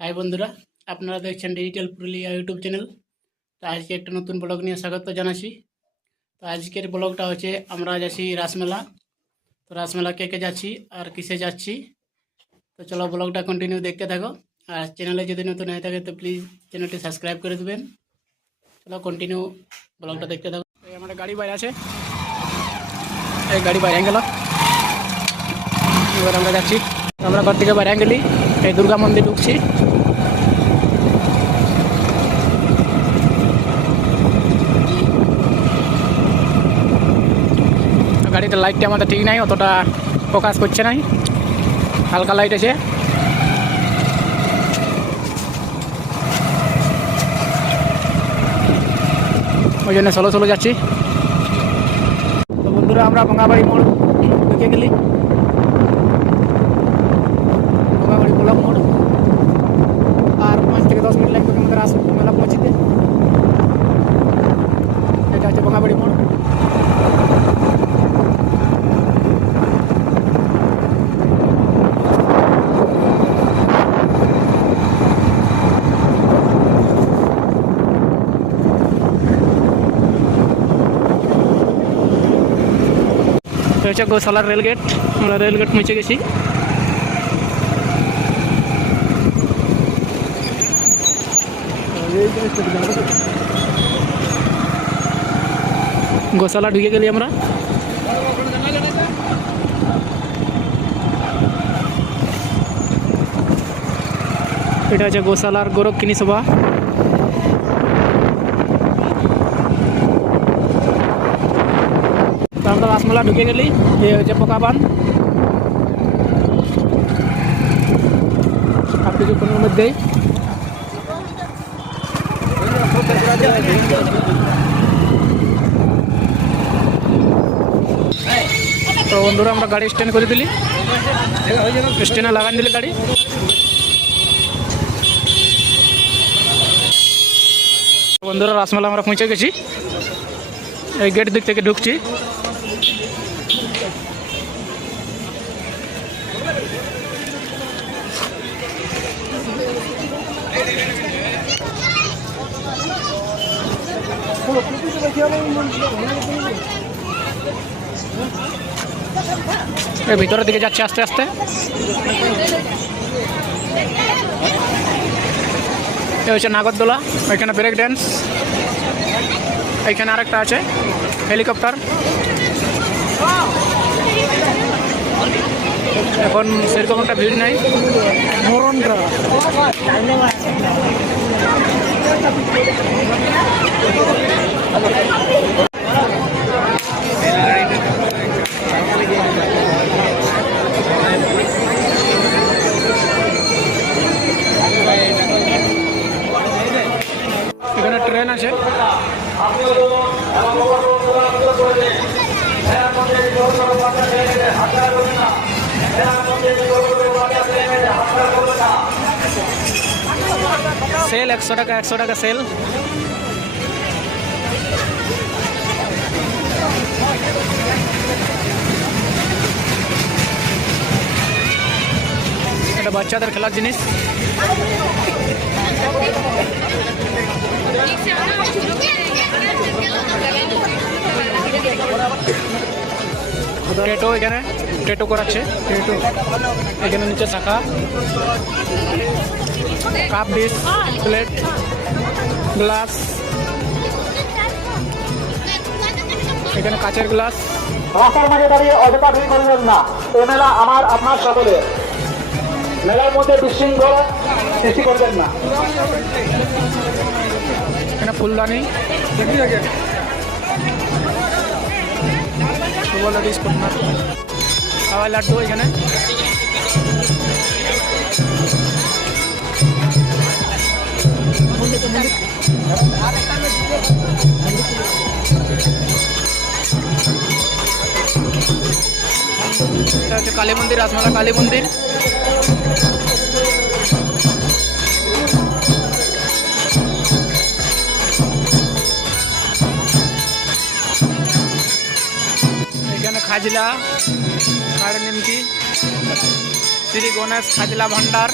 High বন্ধুরা। আপনারা দেখছেন ডিজিটাল পুরুলিয়া ইউটিউব চ্যানেল তো আজকে একটা নতুন ব্লগ নিয়ে স্বাগত জানাচ্ছি। তো আজকের ব্লগটা হচ্ছে, আমরা যাচ্ছি রাসমেলা। তো রাসমেলা কে কে যাচ্ছি আর কিসে যাচ্ছি? তো চলো ব্লগটা কন্টিনিউ দেখতে থাকো। আর চ্যানেলে যদি নতুন হয়ে থাকে, তো প্লিজ চ্যানেলটি সাবস্ক্রাইব করে দেবেন। চলো কন্টিনিউ ব্লগটা দেখতে থাকো। এই আমাদের গাড়ি বাইরে আছে। এই গাড়ি বাইরে গেল এবার আমরা যাচ্ছি। আমরা ঘর থেকে বাইরে গেলি এই দুর্গা মন্দির ঢুকছি। গাড়িতে লাইটটা আমাদের ঠিক নাই, অতটা ফোকাস করছে নাই। হালকা লাইট আছে। ওই জন্য সোলো সোলো যাচ্ছি। তো বন্ধুরা, আমরা গঙ্গাবাড়ি মোড় ঢুকে গেলি। ব্লক মোড়। আর পাঁচ থেকে দশ মিনিট লাগবে আমাদের আস মেলা পৌঁছিতে। এটা হচ্ছে গঙ্গাবাড়ি মোড়। হচ্ছে গোশালার রেলগেট। আমরা রেলগেট পৌঁছে গেছি। গোশালা ঢুকে গেলি আমরা এটা হচ্ছে গোশালার গোরক্ষিনী সভা। তো আমরা রাসমলা ঢুকে গেলি এ হচ্ছে পোকাবান আর কিছুক্ষণের মধ্যেই তো বন্ধুরা, আমরা গাড়ি স্ট্যান্ড করে দিলি। স্ট্যান্ডে লাগান দিলি গাড়ি। বন্ধুরা, রাসমেলা আমরা পৌঁছে গেছি। এই গেট দিক থেকে ঢুকছি। ভিতরের দিকে যাচ্ছে আস্তে আস্তে। হচ্ছে নাগরদোলা ওইখানে ব্রেক ড্যান্স এইখানে আরেকটা আছে হেলিকপ্টার এখন সেরকম একটা ভিড় নাই। মরণটা এখানে ট্রেন আছে সেল একশো টাকা একশো টাকা সেল এটা বাচ্চাদের খেলার জিনিস। টেটো এখানে। টেটো করাচ্ছে। টেটো এখানে নিচে শাখা। Cup dish plate glass. এখানে কাচের গ্লাস। রাস্তার মাঝে দাঁড়িয়ে অযথা ভিড় করবেন না। এ মেলা আমার আপনার সকলের। মেলার মধ্যে বিশৃঙ্খল সৃষ্টি করবেন না। এখানে ফুলদানি। শুভ লেডিস কর্নার হাওয়াই লাড্ডু এখানে। এটা হচ্ছে কালী মন্দির রাসমালা কালী মন্দির। এখানে খাজলা কার নেম শ্রী গণেশ খাজলা ভান্ডার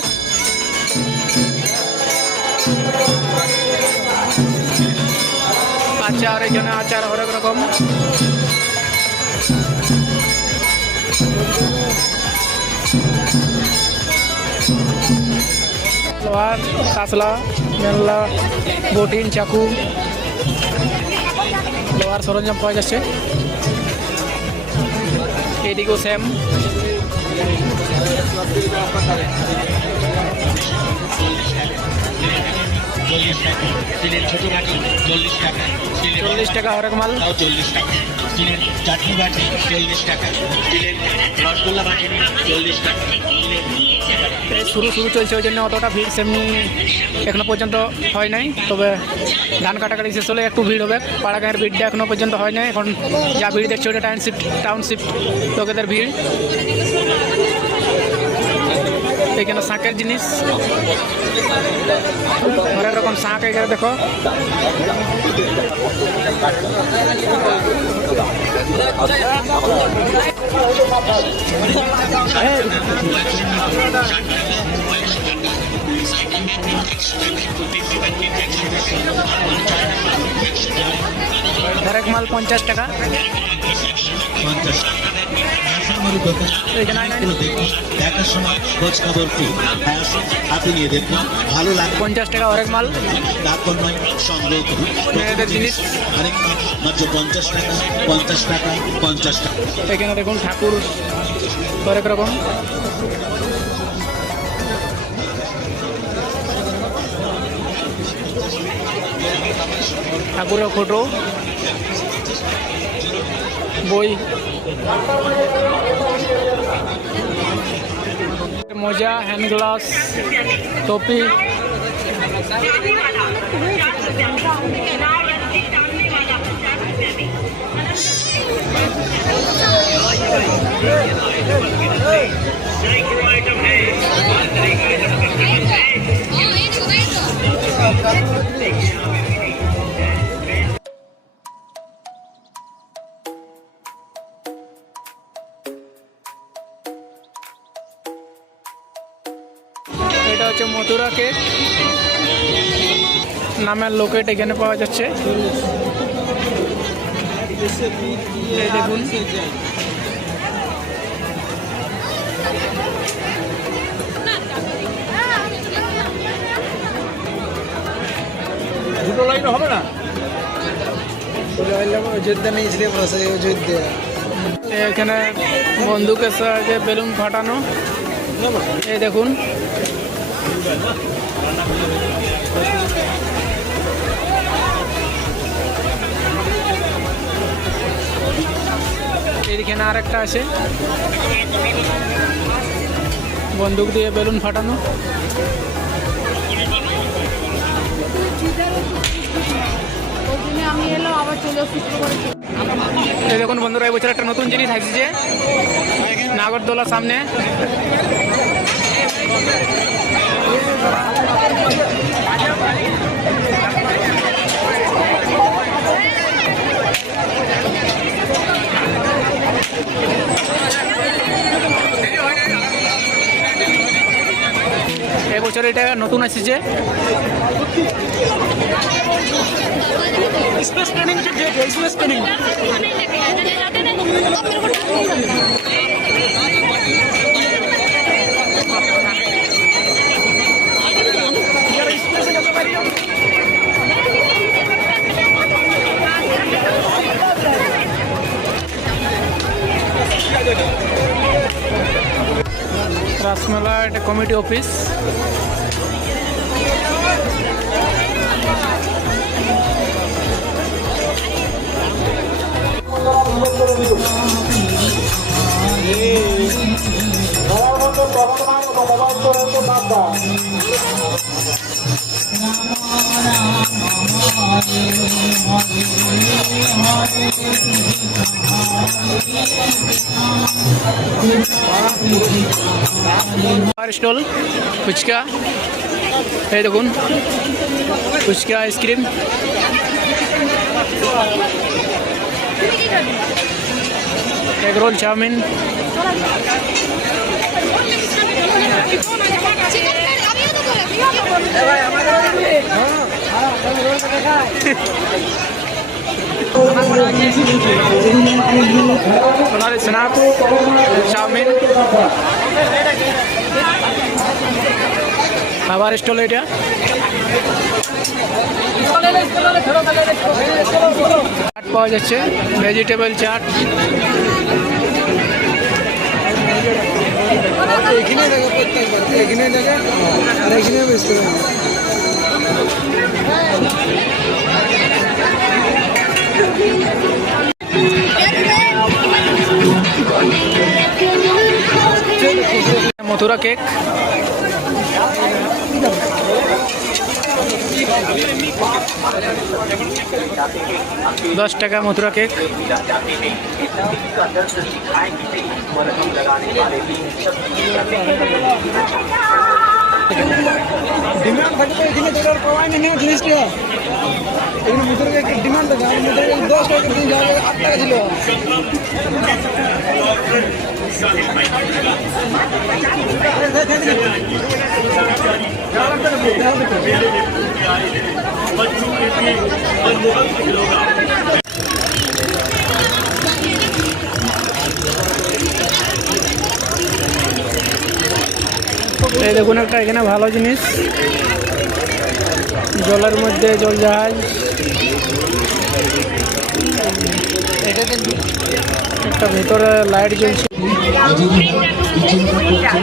আচার এখানে আচার হরেক রকম। লোহার কাসলা মেনলা, বটিন, চাকু। লোহার সরঞ্জাম পাওয়া যাচ্ছে। এদিকেও সেম চল্লিশ টাকা। হরেক মাল। চল্লিশ টাকা। চাটনি চল্লিশ টাকা। রসগোল্লা চল্লিশ টাকা। শুরু শুরু চলছে ওই জন্য অতটা ভিড় সেমনি এখনও পর্যন্ত হয় নাই। তবে ধান কাটাকাটি শেষ হলে একটু ভিড় হবে। পাড়াগাঁয়ের ভিড়টা এখনও পর্যন্ত হয় নাই। এখন যা ভিড় দেখছে ওটা টাউনশিপ টাউনশিপ লোকেদের ভিড়। এখানে শাঁকের জিনিস। অনেক রকম শাঁখ এখানে দেখো। হরেক মাল পঞ্চাশ টাকা। পঞ্চাশ আমার দোকান দেখার সময় খোঁজ খবর কি? হ্যাঁ হাতে নিয়ে দেখুন ভালো লাগবে পঞ্চাশ টাকা অনেক মাল। তারপর নয় সংগ্রহ করুন মেয়েদের জিনিস। মাস মাত্র পঞ্চাশ টাকা পঞ্চাশ টাকা পঞ্চাশ টাকা। এখানে দেখুন ঠাকুর হরেক রকম। ঠাকুরের ফটো। বই মোজা হ্যান্ড গ্লাস টপি এটা হচ্ছে মথুরা কেক। নামের লোকেট এখানে পাওয়া যাচ্ছে। দেখুন। দুটো লাইন হবে না? অযোধ্যা এখানে বন্দুকের সাহায্যে বেলুন ফাটানো। এই দেখুন। এইখানে আরেকটা আছে। বন্দুক দিয়ে বেলুন ফাটানো। এই দেখুন বন্ধুরা এবছর একটা নতুন জিনিস আসছে নাগরদোলার সামনে। এবছর এটা নতুন আসছে রাসমেলা এটা committee office mobile stall fuchka এই দেখুন fuchka ice cream egg roll chowmein Sonali snacks chowmein খাবার স্টল এটা চাট পাওয়া যাচ্ছে ভেজিটেবল চাট এখানে থাকে প্রত্যেকবার এখানে থাকে? আর এখানে বেশ করে মথুরা কেক। দশ টাকা মথুরা কেক ডিমান্ড থাকে তো এখানে তোর আর পাওয়াই না জিনিসটা এখানে মুখের একটা ডিমান্ড আছে আর মুখের দশ টাকা এই দেখুন একটা এখানে ভালো জিনিস। জলের মধ্যে জল জাহাজ একটা ভিতরে লাইট জ্বলছে। তো বন্ধুরা আজকে আমি আর বিষ্ণু এসেছি এই দেখো বিষ্ণু রাসমেলা করতে মেলার মধ্যে রাস্তার মাঝে দাঁড়িয়ে অযথা করে চলবেন না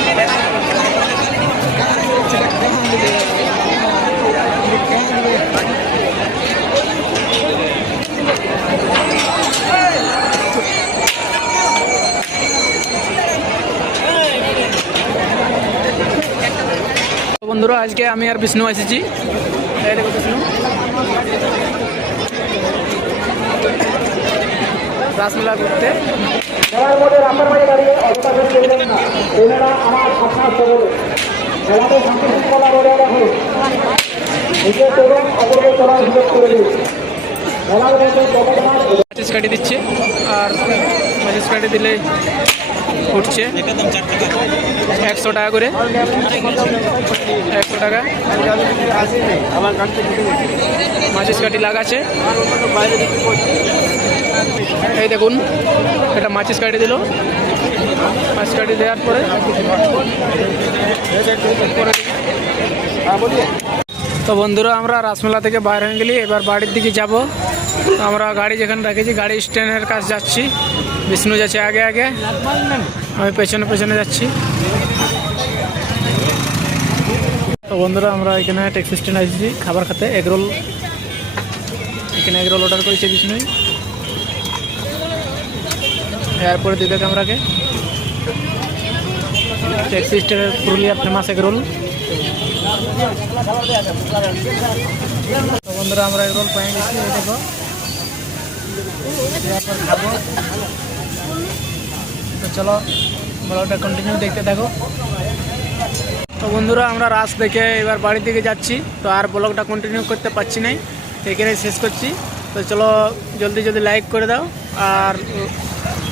এই মেলা আমার আপনার সকলে মেলাতে শান্তি শৃঙ্খলা বজায় রাখুন নিজে চলুন অপরকে চলার সুযোগ করে দিন মেলার মধ্যে প্রথমবার মাচিস কাটি দিচ্ছে। আর মাচিস কাটি দিলে উঠছে। একশো টাকা করে। একশো টাকা। মাচিস কাটি লাগাচ্ছে। এই দেখুন, এটা মাচিস কাটি দিল। মাচিস কাটি দেওয়ার পরে পরে তো বন্ধুরা, আমরা রাসমেলা থেকে বাইরে হয়ে গেলি। এবার বাড়ির দিকে যাব। আমরা গাড়ি যেখানে রেখেছি, গাড়ি স্ট্যান্ডের কাছে যাচ্ছি। বিষ্ণু যাচ্ছে আগে আগে। আমি পেছনে পেছনে যাচ্ছি। তো বন্ধুরা, আমরা এখানে ট্যাক্সি স্ট্যান্ড আসছি, খাবার খেতে। এগরোল এখানে এগরোল অর্ডার করেছে বিষ্ণুই। এরপরে দিতে ক্যামেরাকে ট্যাক্সি স্ট্যান্ডের পুরুলিয়ার ফেমাস এগরোল বন্ধুরা আমরা এগরোল পেয়ে গেছি এই দেখো। খাব। তো চলো ব্লগটা কন্টিনিউ দেখতে থাকো। তো বন্ধুরা আমরা রাস দেখে এবার বাড়ির দিকে যাচ্ছি। তো আর ব্লগটা কন্টিনিউ করতে পারছি নাই। তো এখানে শেষ করছি। তো চলো জলদি জলদি লাইক করে দাও আর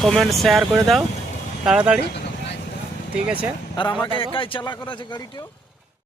কমেন্ট শেয়ার করে দাও। তাড়াতাড়ি। ঠিক আছে? আর আমাকে একাই চালা করেছে গাড়িটাও?